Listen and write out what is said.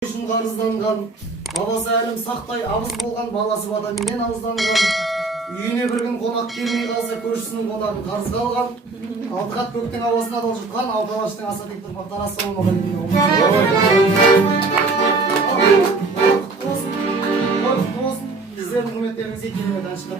үшін қарызданған, бабасы әлім сақтай абыз болған, баласы батаменен ауызданған, үйіне бір күн қонақ келмей қалса көршісінің қонағын қарызға алған, алты қат көктің ауасына далжытқан, алты алаштың аса тек тұрпақтар ассалаумағалейкум. Біздердің құрметтеріңізге келмеді әншілер.